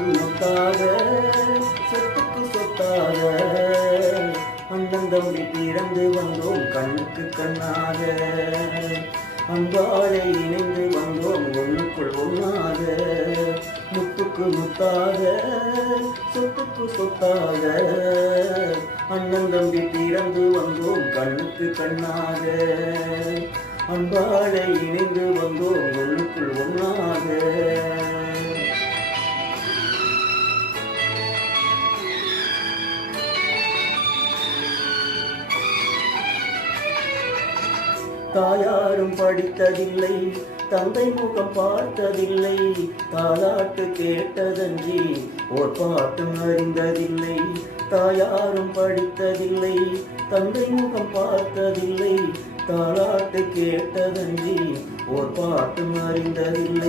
முத்துக்கு முத்தாக சொத்துக்கு சொத்தாக அண்ணன் தம்பி பிறந்து வந்தோம் கண்ணுக்கு கண்ணாக அன்பாலே இணைந்து வந்தோம் ஒன்றுக்குள் ஒன்றாக முத்துக்கு முத்தாக சொத்துக்கு சொத்தாக அண்ணன் தம்பி பிறந்து வந்தோம் கண்ணுக்கு கண்ணாக அன்பாலே இணைந்து வந்தோம் ஒன்றுக்குள் ஒன்றாக தாயாரும் படித்ததில்லை தந்தை முகம் பார்த்ததில்லை தாலாட்டு கேட்டதன்றி ஓர் பாட்டும் அறிந்ததில்லை தாயாரும் படித்ததில்லை தந்தை முகம் பார்த்ததில்லை தாலாட்டு கேட்டதன்றி ஓர் பாட்டும் அறிந்ததில்லை